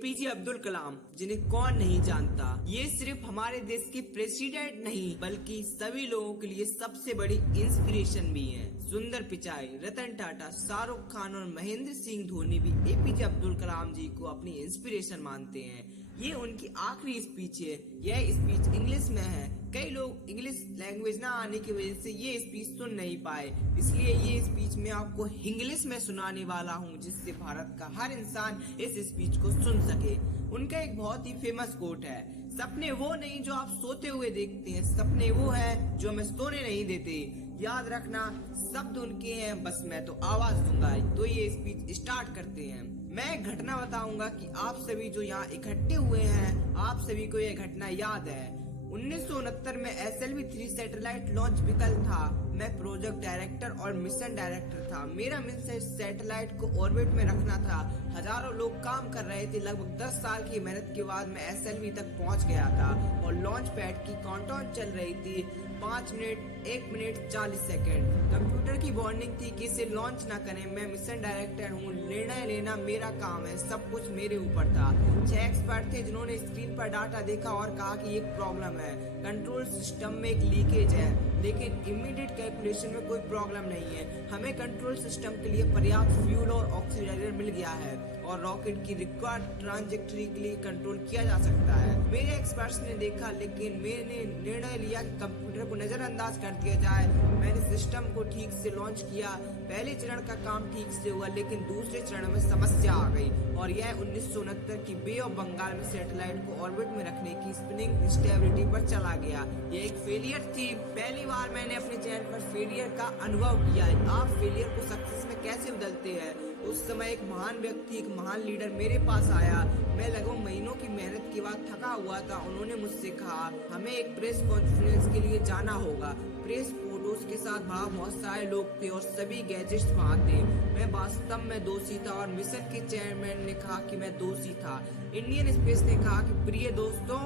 APJ Abdul Kalam, जिन्हें कौन नहीं जानता। ये सिर्फ हमारे देश के प्रेसिडेंट नहीं बल्कि सभी लोगों के लिए सबसे बड़ी इंस्पिरेशन भी हैं। सुंदर पिचाई, रतन टाटा, शाहरुख खान और महेंद्र सिंह धोनी भी एपीजे अब्दुल कलाम जी को अपनी इंस्पिरेशन मानते हैं। ये उनकी आखिरी स्पीच है। यह स्पीच इंग्लिश में है। कई लोग इंग्लिश लैंग्वेज ना आने की वजह से ये स्पीच सुन नहीं पाए, इसलिए ये स्पीच मैं आपको इंग्लिश में सुनाने वाला हूँ, जिससे भारत का हर इंसान इस स्पीच को सुन सके। उनका एक बहुत ही फेमस कोट है, सपने वो नहीं जो आप सोते हुए देखते हैं, सपने वो है जो हमें सोने नहीं देते। याद रखना, शब्द उनके हैं, बस मैं तो आवाज दूंगा। तो ये स्पीच स्टार्ट करते हैं। मैं एक घटना बताऊंगा कि आप सभी जो यहाँ इकट्ठे हुए हैं, आप सभी को यह घटना याद है। 1969 में SLV-3 सैटेलाइट लॉन्च व्हीकल था। मैं प्रोजेक्ट डायरेक्टर और मिशन डायरेक्टर था। मेरा मिशन सैटेलाइट को ऑर्बिट में रखना था। हजारों लोग काम कर रहे थे। लगभग 10 साल की मेहनत के बाद मैं SLV तक पहुंच गया था और लॉन्च पैड की काउंटडाउन चल रही थी। 5 मिनट, 1 मिनट 40 सेकेंड। कंप्यूटर की वार्निंग थी कि इसे लॉन्च ना करें। मैं मिशन डायरेक्टर हूँ, निर्णय लेना मेरा काम है, सब कुछ मेरे ऊपर था। 6 एक्सपर्ट थे जिन्होंने स्क्रीन पर डाटा देखा और कहा कि एक प्रॉब्लम है, कंट्रोल सिस्टम में एक लीकेज है, लेकिन इमीडिएट कैलकुलेशन में कोई प्रॉब्लम नहीं है। हमें कंट्रोल सिस्टम के लिए पर्याप्त फ्यूल और ऑक्सीडाइजर मिल गया है और रॉकेट की रिक्वायर्ड ट्रांजेक्टरी के लिए कंट्रोल किया जा सकता है। मेरे एक्सपर्ट्स ने देखा, लेकिन मैंने निर्णय लिया कि कंप्यूटर को नजरअंदाज कर दिया जाए। मैंने सिस्टम को ठीक से लॉन्च किया। पहले चरण का काम ठीक से हुआ, लेकिन दूसरे चरण में समस्या आ गई और यह 1969 की बे ऑफ बंगाल में सैटेलाइट को ऑर्बिट में रखने की स्पिनिंग स्टेबिलिटी पर चला गया। यह एक फेलियर थी। पहली बार मैंने अपने चैनल पर फेलियर का अनुभव किया। आप फेलियर को सक्सेस में कैसे बदलते हैं? उस समय एक महान व्यक्ति, एक महान लीडर मेरे पास आया। मैं लगभग महीनों की मेहनत के बाद थका हुआ था। उन्होंने मुझसे कहा, हमें एक प्रेस कॉन्फ्रेंस के लिए जाना होगा। प्रेस फोटोज के साथ वहाँ बहुत सारे लोग थे और सभी गैजेट्स वहाँ थे। मैं वास्तव में दोषी था और मिशन के चेयरमैन ने कहा कि मैं दोषी था। इंडियन स्पेस ने कहा कि प्रिय दोस्तों,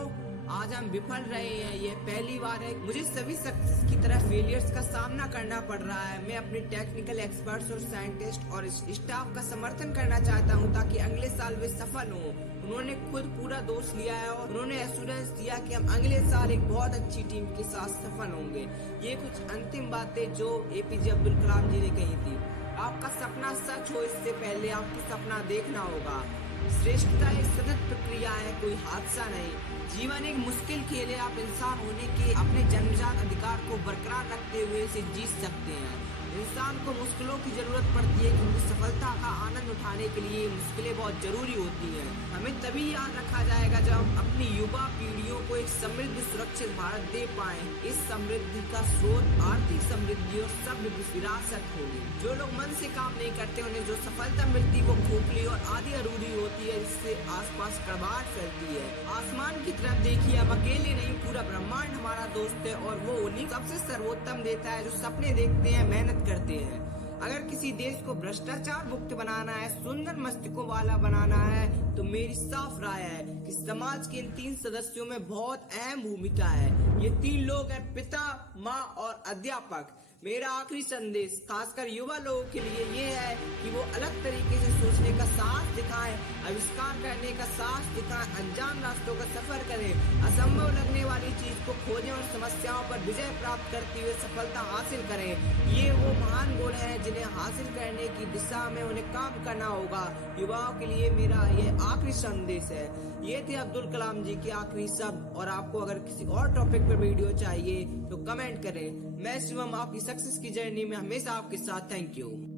आज हम विफल रहे हैं। यह पहली बार है मुझे सभी सक्सेस की तरह फेलियर्स का सामना करना पड़ रहा है। मैं अपने टेक्निकल एक्सपर्ट्स और साइंटिस्ट और स्टाफ का समर्थन करना चाहता हूं ताकि अगले साल वे सफल हों। उन्होंने खुद पूरा दोष लिया है और उन्होंने एश्योरेंस दिया कि हम अगले साल एक बहुत अच्छी टीम के साथ सफल होंगे। ये कुछ अंतिम बातें जो एपीजे अब्दुल कलाम जी ने कही थी। आपका सपना सच हो, इससे पहले आपको सपना देखना होगा। श्रेष्ठता एक सतत प्रक्रिया है, कोई हादसा नहीं। जीवन एक मुश्किल खेल है। आप इंसान होने के अपने जन्मजात अधिकार को बरकरार रखते हुए इसे जीत सकते हैं। इंसान को मुश्किलों की जरूरत पड़ती है क्योंकि सफलता का आनंद उठाने के लिए मुश्किलें बहुत जरूरी होती हैं। हमें तभी याद रखा जाएगा जब हम अपनी युवा पीढ़ियों को एक समृद्ध सुरक्षित भारत दे पाए। इस समृद्धि का स्रोत आर्थिक समृद्धि और सभ्य विरासत होगी। जो लोग मन से काम नहीं करते, उन्हें जो सफलता मिलती वो खोखली और आधी अधूरी होती है, जिससे आसपास कड़वाहट फैलती है। आसमान की तरफ देखिए, अब अकेले नहीं, पूरा ब्रह्मांड हमारा दोस्त है और वो उन्हीं सबसे सर्वोत्तम देता है जो सपने देखते हैं, मेहनत करते हैं। अगर किसी देश को भ्रष्टाचार मुक्त बनाना है, सुंदर मस्तिष्कों वाला बनाना है, तो मेरी साफ राय है कि समाज के इन 3 सदस्यों में बहुत अहम भूमिका है। ये 3 लोग हैं, पिता, माँ और अध्यापक। मेरा आखिरी संदेश खासकर युवा लोगों के लिए ये है कि वो अलग तरीके से सोचने का साहस दिखाएं, आविष्कार करने का साहस दिखाएं, अनजान रास्तों का सफर करें, असंभव लगने वाली चीज को खोजें और समस्याओं पर विजय प्राप्त करते हुए सफलता हासिल करें। ये वो महान गुण है जिन्हें हासिल करने की दिशा में उन्हें काम करना होगा। युवाओं के लिए मेरा ये आखिरी संदेश है। ये थे अब्दुल कलाम जी के आखिरी शब्द। और आपको अगर किसी और टॉपिक पर वीडियो चाहिए तो कमेंट करें। मैं शिवम आपकी सक्सेस की जर्नी में हमेशा आपके साथ। Thank you.